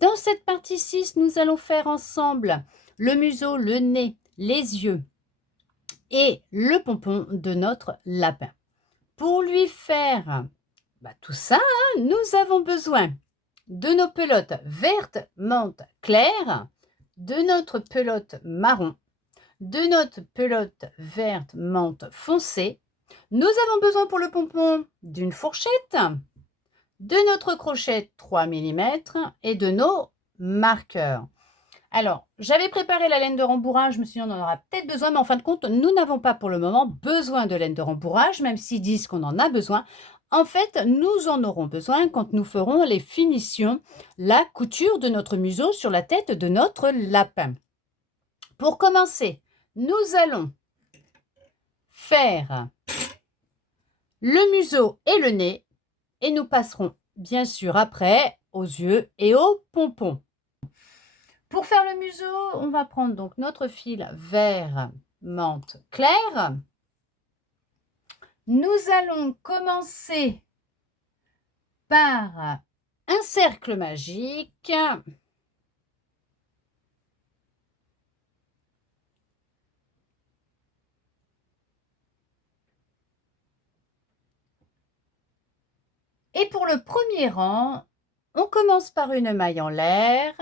Dans cette partie 6, nous allons faire ensemble le museau, le nez, les yeux et le pompon de notre lapin. Pour lui faire tout ça, nous avons besoin de nos pelotes vertes menthe claire, de notre pelote marron, de notre pelote verte menthe foncée. Nous avons besoin pour le pompon d'une fourchette, de notre crochet 3 mm et de nos marqueurs. Alors, j'avais préparé la laine de rembourrage, je me suis dit on en aura peut-être besoin, mais en fin de compte, nous n'avons pas pour le moment besoin de laine de rembourrage, même s'ils disent qu'on en a besoin. En fait, nous en aurons besoin quand nous ferons les finitions, la couture de notre museau sur la tête de notre lapin. Pour commencer, nous allons faire le museau et le nez, et nous passerons bien sûr après aux yeux et aux pompons. Pour faire le museau, on va prendre donc notre fil vert menthe claire. Nous allons commencer par un cercle magique. Et pour le premier rang, on commence par une maille en l'air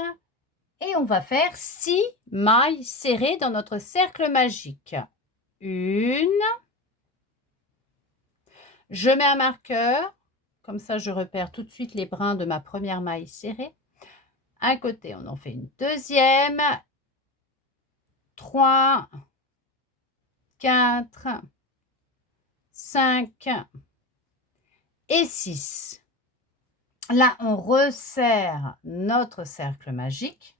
et on va faire 6 mailles serrées dans notre cercle magique. Une. Je mets un marqueur, comme ça je repère tout de suite les brins de ma première maille serrée. À côté, on en fait une deuxième. 3, 4, 5 et 6. Là, on resserre notre cercle magique.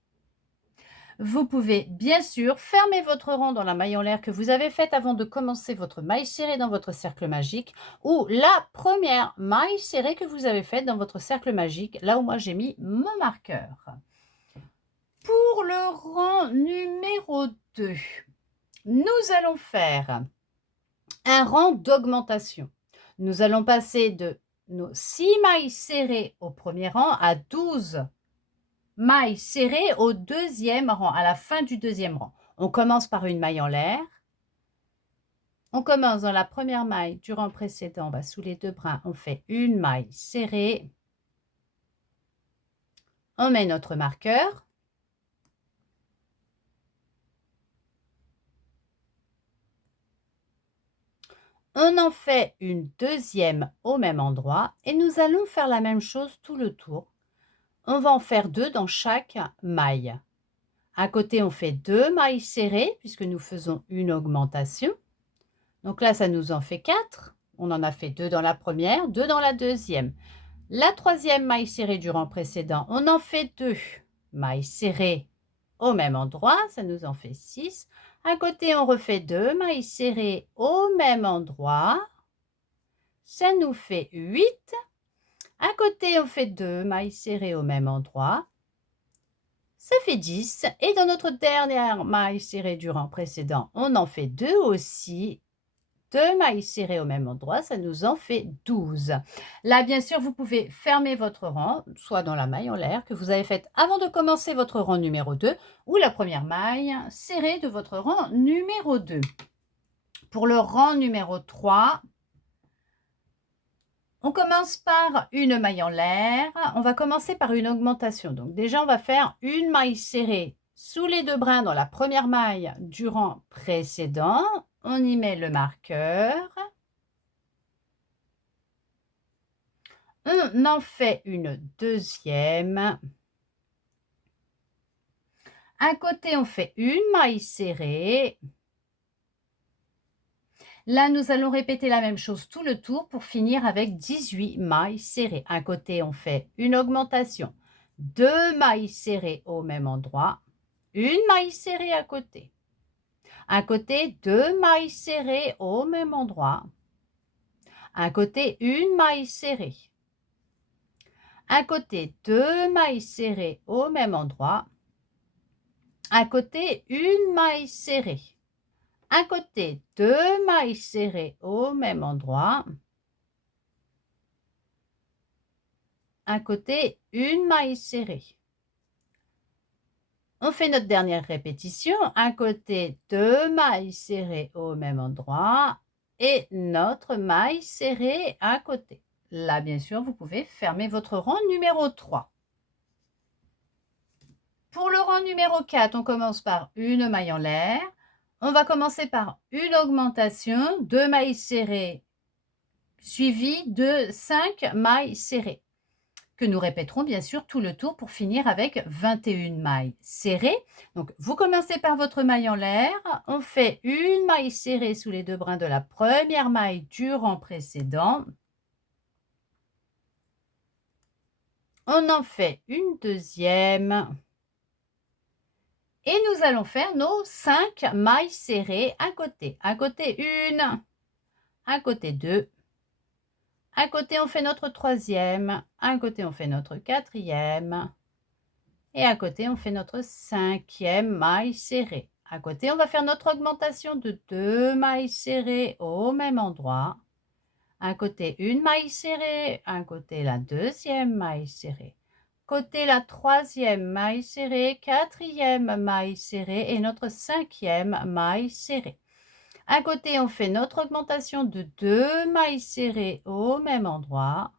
Vous pouvez bien sûr fermer votre rang dans la maille en l'air que vous avez faite avant de commencer votre maille serrée dans votre cercle magique ou la première maille serrée que vous avez faite dans votre cercle magique, là où moi j'ai mis mon marqueur. Pour le rang numéro 2, nous allons faire un rang d'augmentation. Nous allons passer de nos 6 mailles serrées au premier rang à 12 mailles serrées au deuxième rang, à la fin du deuxième rang. On commence par une maille en l'air. On commence dans la première maille du rang précédent, sous les deux brins, on fait une maille serrée. On met notre marqueur. On en fait une deuxième au même endroit et nous allons faire la même chose tout le tour. On va en faire 2 dans chaque maille. À côté, on fait 2 mailles serrées puisque nous faisons une augmentation. Donc là, ça nous en fait 4. On en a fait 2 dans la première, 2 dans la deuxième. La troisième maille serrée du rang précédent, on en fait 2 mailles serrées au même endroit. Ça nous en fait 6. À côté, on refait 2 mailles serrées au même endroit. Ça nous fait 8. À côté, on fait 2 mailles serrées au même endroit. Ça fait 10. Et dans notre dernière maille serrée du rang précédent, on en fait 2 aussi. 2 mailles serrées au même endroit, ça nous en fait 12. Là, bien sûr, vous pouvez fermer votre rang, soit dans la maille en l'air que vous avez faite avant de commencer votre rang numéro 2, ou la première maille serrée de votre rang numéro 2. Pour le rang numéro 3, on commence par une maille en l'air. On va commencer par une augmentation. Donc déjà, on va faire une maille serrée sous les deux brins dans la première maille du rang précédent. On y met le marqueur. On en fait une deuxième. À côté, on fait une maille serrée. Là, nous allons répéter la même chose tout le tour pour finir avec 18 mailles serrées. À côté, on fait une augmentation. 2 mailles serrées au même endroit. Une maille serrée à côté. À côté, 2 mailles serrées au même endroit. À côté, une maille serrée. À côté, 2 mailles serrées au même endroit. À côté, une maille serrée. À côté, 2 mailles serrées au même endroit. À côté, une maille serrée. On fait notre dernière répétition. Un côté 2 mailles serrées au même endroit et notre maille serrée à côté. Là, bien sûr, vous pouvez fermer votre rang numéro 3. Pour le rang numéro 4, on commence par une maille en l'air. On va commencer par une augmentation, 2 mailles serrées, suivies de 5 mailles serrées, que nous répéterons bien sûr tout le tour pour finir avec 21 mailles serrées. Donc, vous commencez par votre maille en l'air. On fait une maille serrée sous les deux brins de la première maille du rang précédent. On en fait une deuxième. Et nous allons faire nos 5 mailles serrées à côté. À côté 1, à côté 2, à côté on fait notre troisième, à côté on fait notre quatrième, et à côté on fait notre 5e maille serrée. À côté on va faire notre augmentation de 2 mailles serrées au même endroit. À côté une maille serrée, à côté la deuxième maille serrée. Côté la troisième maille serrée, quatrième maille serrée et notre 5e maille serrée. À côté, on fait notre augmentation de 2 mailles serrées au même endroit.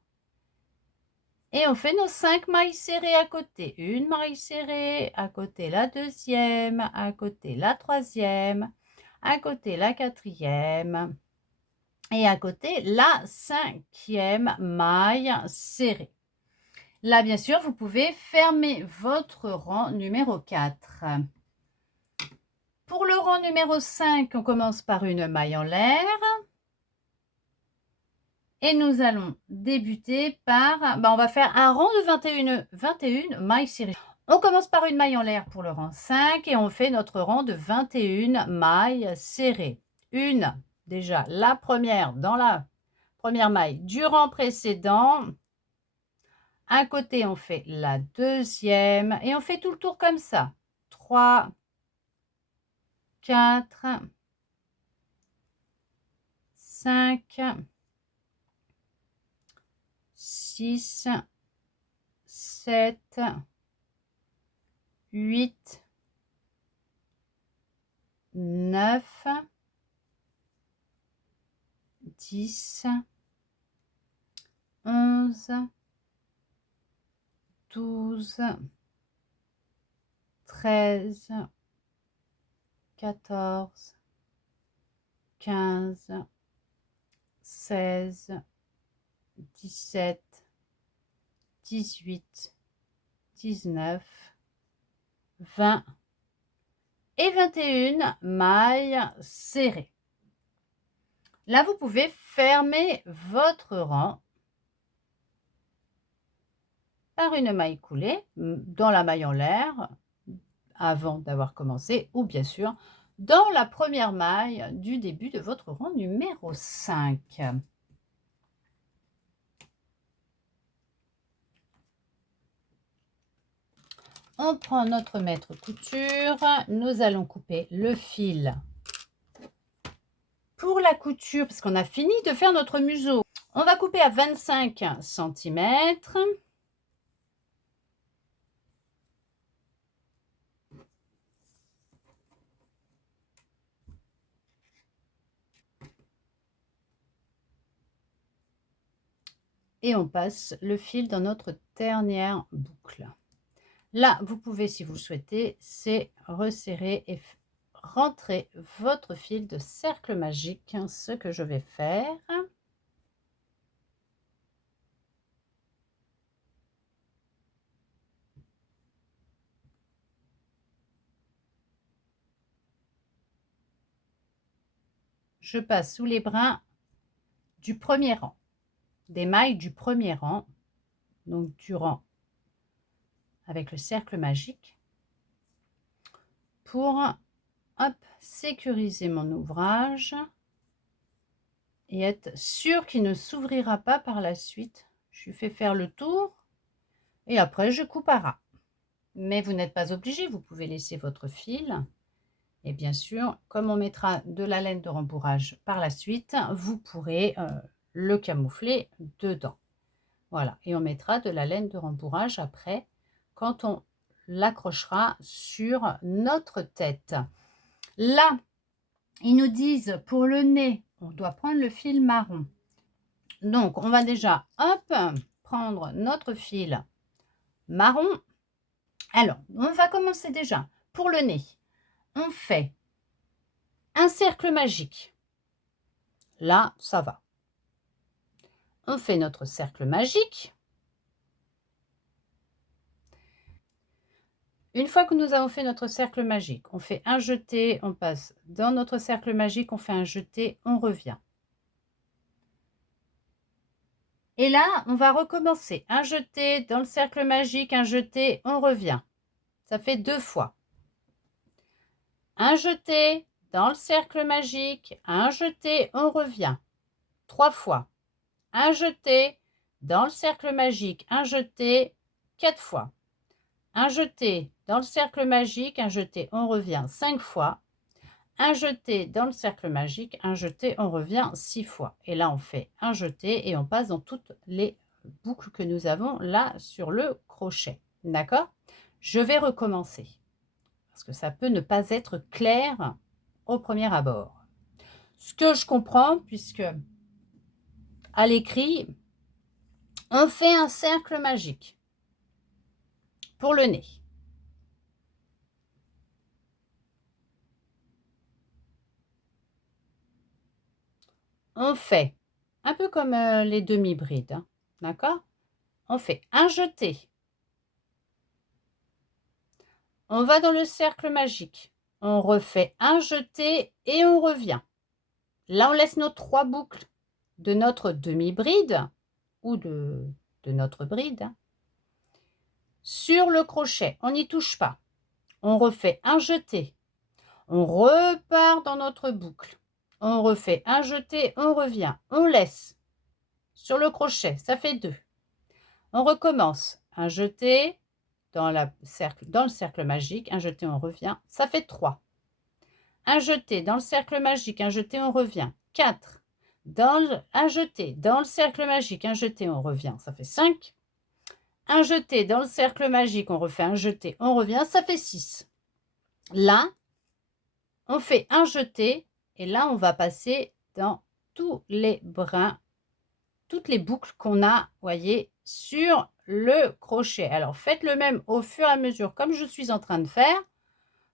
Et on fait nos 5 mailles serrées à côté. Une maille serrée, à côté la deuxième, à côté la troisième, à côté la quatrième et à côté la 5e maille serrée. Là, bien sûr, vous pouvez fermer votre rang numéro 4. Pour le rang numéro 5, on commence par une maille en l'air. Et nous allons débuter par, on va faire un rang de 21 mailles serrées. On commence par une maille en l'air pour le rang 5 et on fait notre rang de 21 mailles serrées. Une, déjà la première dans la première maille du rang précédent. À côté, on fait la deuxième et on fait tout le tour comme ça. 3, 4, 5, 6, 7, 8, 9, 10, 11, 12, 13, 14, 15, 16, 17, 18, 19, 20 et 21 mailles serrées. Là, vous pouvez fermer votre rang par une maille coulée dans la maille en l'air avant d'avoir commencé ou bien sûr dans la première maille du début de votre rang numéro 5. On prend notre mètre couture, nous allons couper le fil. Pour la couture, parce qu'on a fini de faire notre museau, on va couper à 25 cm. Et on passe le fil dans notre dernière boucle. Là, vous pouvez, si vous le souhaitez, c'est resserrer et rentrer votre fil de cercle magique, ce que je vais faire. Je passe sous les brins du premier rang, des mailles du premier rang, donc du rang avec le cercle magique, pour sécuriser mon ouvrage et être sûr qu'il ne s'ouvrira pas par la suite. Je lui fais faire le tour et après je coupe à ras. Mais vous n'êtes pas obligé, vous pouvez laisser votre fil. Et bien sûr, comme on mettra de la laine de rembourrage par la suite, vous pourrez le camoufler dedans. Voilà, et on mettra de la laine de rembourrage après quand on l'accrochera sur notre tête. Là, ils nous disent pour le nez, on doit prendre le fil marron. Donc, on va déjà, hop, prendre notre fil marron. Alors, on va commencer déjà. Pour le nez, on fait un cercle magique. Là, ça va. On fait notre cercle magique. Une fois que nous avons fait notre cercle magique, on fait un jeté, on passe dans notre cercle magique, on fait un jeté, on revient. Et là, on va recommencer. Un jeté dans le cercle magique, un jeté, on revient. Ça fait 2 fois. Un jeté dans le cercle magique, un jeté, on revient. 3 fois. Un jeté dans le cercle magique, un jeté, 4 fois. Un jeté dans le cercle magique, un jeté, on revient 5 fois. Un jeté dans le cercle magique, un jeté, on revient 6 fois. Et là, on fait un jeté et on passe dans toutes les boucles que nous avons là sur le crochet. D'accord? Je vais recommencer parce que ça peut ne pas être clair au premier abord. Ce que je comprends, puisque à l'écrit, on fait un cercle magique pour le nez. On fait un peu comme les demi-brides, hein, d'accord? On fait un jeté. On va dans le cercle magique. On refait un jeté et on revient. Là, on laisse nos 3 boucles de notre demi-bride ou de notre bride, hein, sur le crochet. On n'y touche pas. On refait un jeté. On repart dans notre boucle. On refait un jeté, on revient. On laisse sur le crochet. Ça fait 2. On recommence. Un jeté dans le cercle magique. Un jeté, on revient. Ça fait 3. Un jeté dans le cercle magique. Un jeté, on revient. 4. Un jeté dans le cercle magique. Un jeté, on revient. Ça fait 5. Un jeté dans le cercle magique. On refait un jeté, on revient. Ça fait 6. Là, on fait un jeté. Et là, on va passer dans tous les brins, toutes les boucles qu'on a, voyez, sur le crochet. Alors, faites le même au fur et à mesure, comme je suis en train de faire,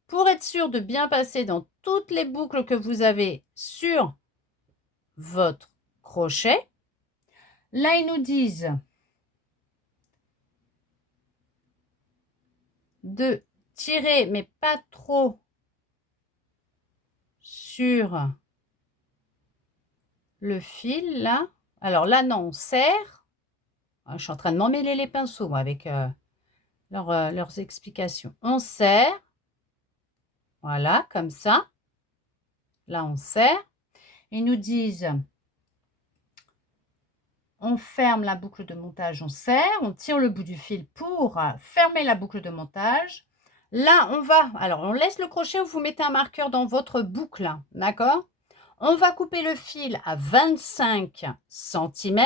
pour être sûr de bien passer dans toutes les boucles que vous avez sur votre crochet. Là, ils nous disent de tirer, mais pas trop sur le fil, là. Alors là, non, on serre. Je suis en train de m'emmêler les pinceaux, moi, avec leurs explications. On serre. Voilà, comme ça. Là, on serre. Ils nous disent, on ferme la boucle de montage, on serre, on tire le bout du fil pour fermer la boucle de montage. Là, on va, alors on laisse le crochet ou vous mettez un marqueur dans votre boucle, d'accord? On va couper le fil à 25 cm.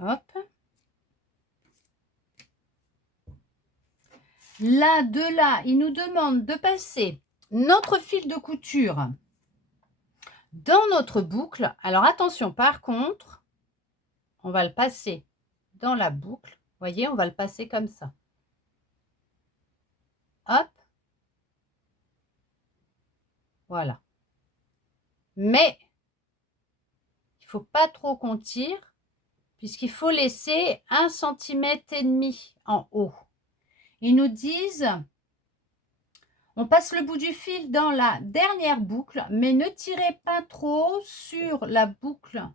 Hop. Là, de là, il nous demande de passer notre fil de couture dans notre boucle. Alors attention, par contre, on va le passer dans la boucle. Vous voyez, on va le passer comme ça. Hop. Voilà. Mais il ne faut pas trop qu'on tire, puisqu'il faut laisser 1,5 cm en haut. Ils nous disent, on passe le bout du fil dans la dernière boucle, mais ne tirez pas trop sur la boucle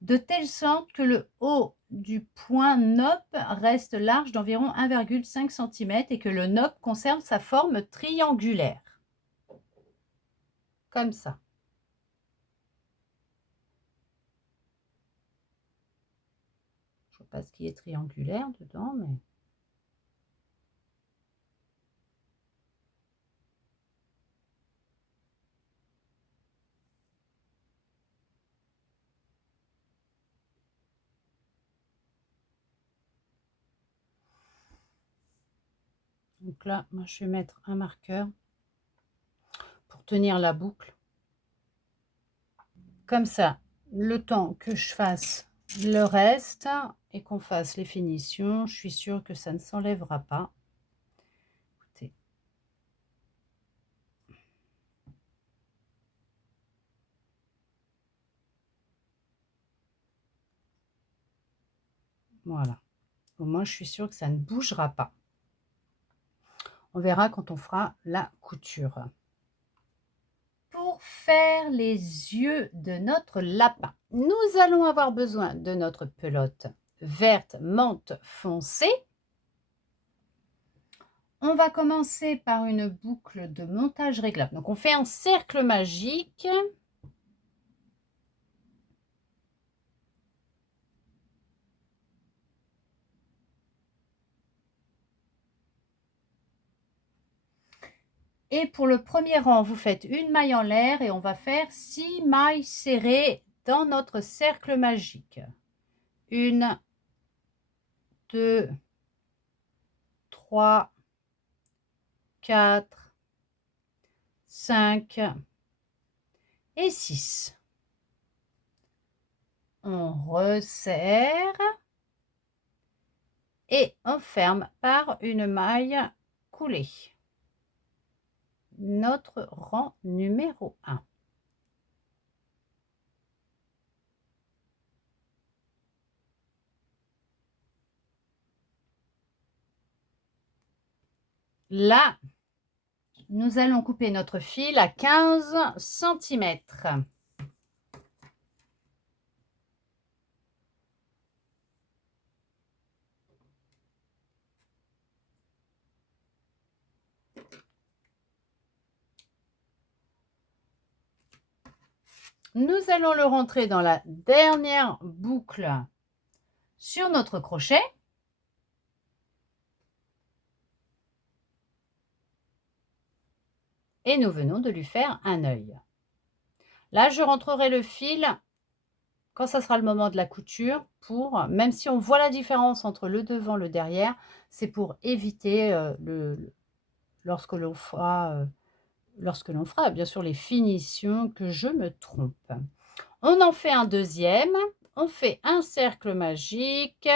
de telle sorte que le haut du point nopp reste large d'environ 1,5 cm et que le nopp conserve sa forme triangulaire. Comme ça. pas ce qui est triangulaire dedans, mais... Donc là, moi, je vais mettre un marqueur pour tenir la boucle. Comme ça, le temps que je fasse le reste et qu'on fasse les finitions, je suis sûre que ça ne s'enlèvera pas. Écoutez. Voilà. Au moins, je suis sûre que ça ne bougera pas. On verra quand on fera la couture. Pour faire les yeux de notre lapin, nous allons avoir besoin de notre pelote verte menthe foncée. On va commencer par une boucle de montage réglable. Donc, on fait un cercle magique. Et pour le premier rang, vous faites une maille en l'air et on va faire 6 mailles serrées dans notre cercle magique. 1, 2, 3, 4, 5 et 6. On resserre et on ferme par une maille coulée. Notre rang numéro 1. Là, nous allons couper notre fil à 15 cm. Nous allons le rentrer dans la dernière boucle sur notre crochet. Et nous venons de lui faire un œil. Là, je rentrerai le fil quand ça sera le moment de la couture, pour, même si on voit la différence entre le devant et le derrière, c'est pour éviter lorsque l'on fera bien sûr les finitions que je me trompe. On en fait un deuxième, on fait un cercle magique.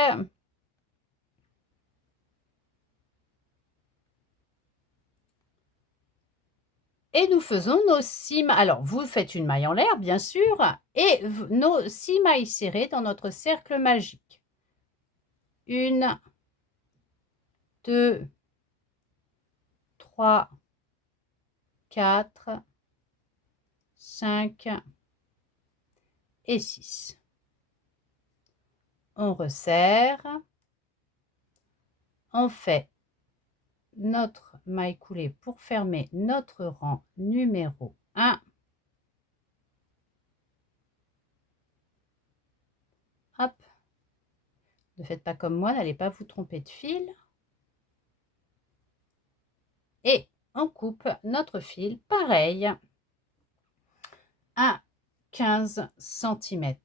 Et nous faisons nos 6 mailles. Alors, vous faites une maille en l'air, bien sûr, et nos 6 mailles serrées dans notre cercle magique. 1, 2, 3, 4, 5 et 6. On resserre. On fait notre maille coulée pour fermer notre rang numéro 1. Hop. Ne faites pas comme moi, n'allez pas vous tromper de fil. Et on coupe notre fil pareil à 15 cm.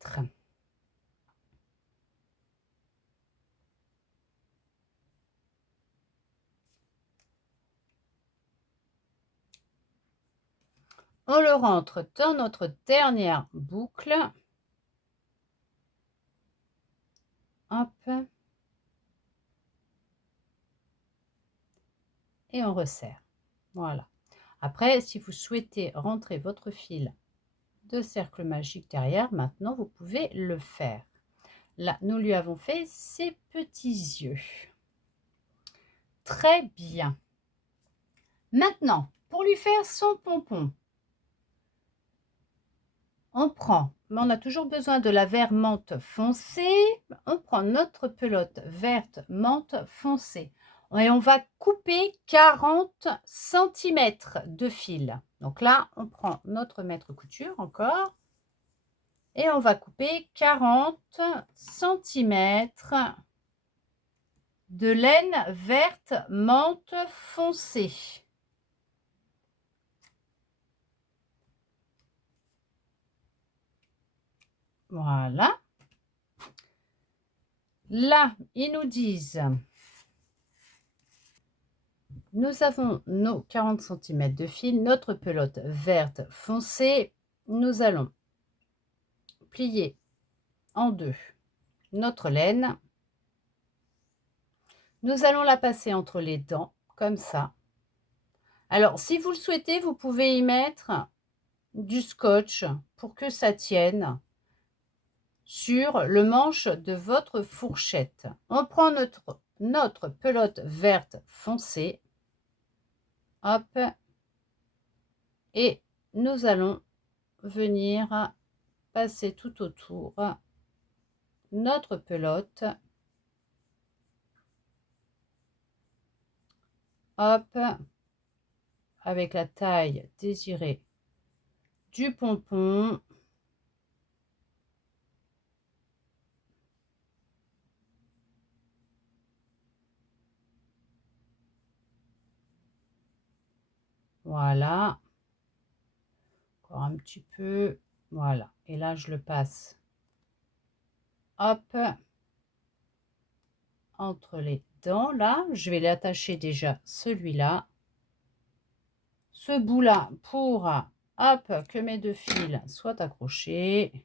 On le rentre dans notre dernière boucle. Hop. Et on resserre. Voilà. Après, si vous souhaitez rentrer votre fil de cercle magique derrière, maintenant vous pouvez le faire. Là, nous lui avons fait ses petits yeux. Très bien. Maintenant, pour lui faire son pompon, on prend, mais on a toujours besoin de la vert menthe foncée, on prend notre pelote verte menthe foncée et on va couper 40 cm de fil. Donc là, on prend notre mètre couture encore et on va couper 40 cm de laine verte menthe foncée. Voilà. Là, ils nous disent, nous avons nos 40 cm de fil, notre pelote verte foncée. Nous allons plier en deux notre laine. Nous allons la passer entre les dents, comme ça. Alors, si vous le souhaitez, vous pouvez y mettre du scotch pour que ça tienne sur le manche de votre fourchette. On prend notre pelote verte foncée. Hop. Et nous allons venir passer tout autour notre pelote. Hop. Avec la taille désirée du pompon. Voilà. Encore un petit peu. Voilà. Et là, je le passe. Hop. Entre les dents, là. Je vais l'attacher déjà celui-là. Ce bout-là pour, hop, que mes deux fils soient accrochés.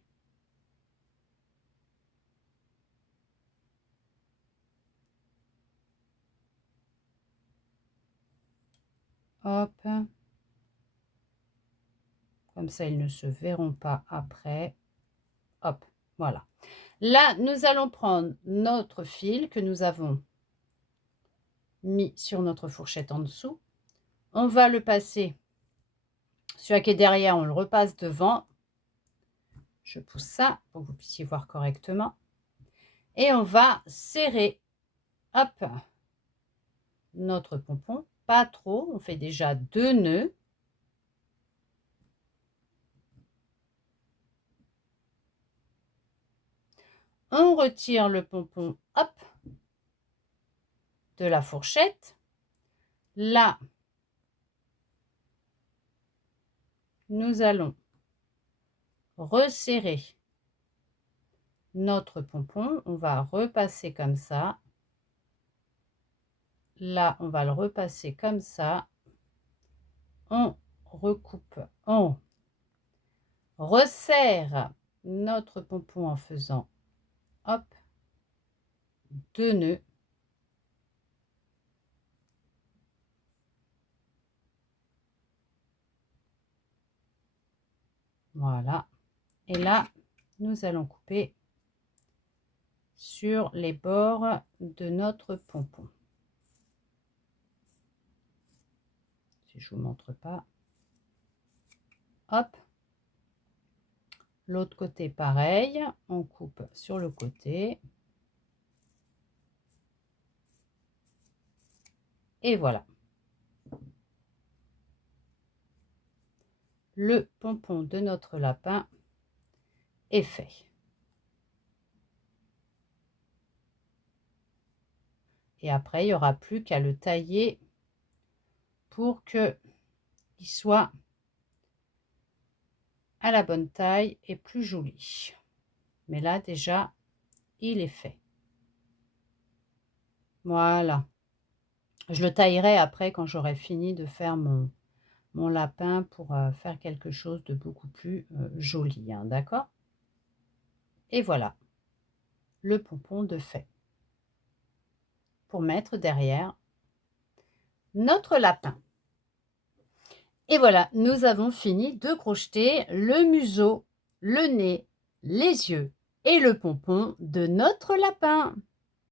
Hop. Comme ça, ils ne se verront pas après. Hop, voilà. Là, nous allons prendre notre fil que nous avons mis sur notre fourchette en dessous. On va le passer. Celui qui est derrière, on le repasse devant. Je pousse ça pour que vous puissiez voir correctement. Et on va serrer, hop, notre pompon. Pas trop, on fait déjà 2 nœuds. On retire le pompon, hop, de la fourchette. Là, nous allons resserrer notre pompon. On va repasser comme ça. Là, on va le repasser comme ça. On recoupe, on resserre notre pompon en faisant, hop, 2 nœuds. Voilà. Et là, nous allons couper sur les bords de notre pompon. Si je vous montre pas. Hop. L'autre côté, pareil. On coupe sur le côté. Et voilà. Le pompon de notre lapin est fait. Et après, il n'y aura plus qu'à le tailler pour qu'il soit à la bonne taille et plus joli. Mais là, déjà, il est fait. Voilà. Je le taillerai après quand j'aurai fini de faire mon lapin pour faire quelque chose de beaucoup plus joli, hein, d'accord? Et voilà, le pompon de fait. Pour mettre derrière notre lapin. Et voilà, nous avons fini de crocheter le museau, le nez, les yeux et le pompon de notre lapin.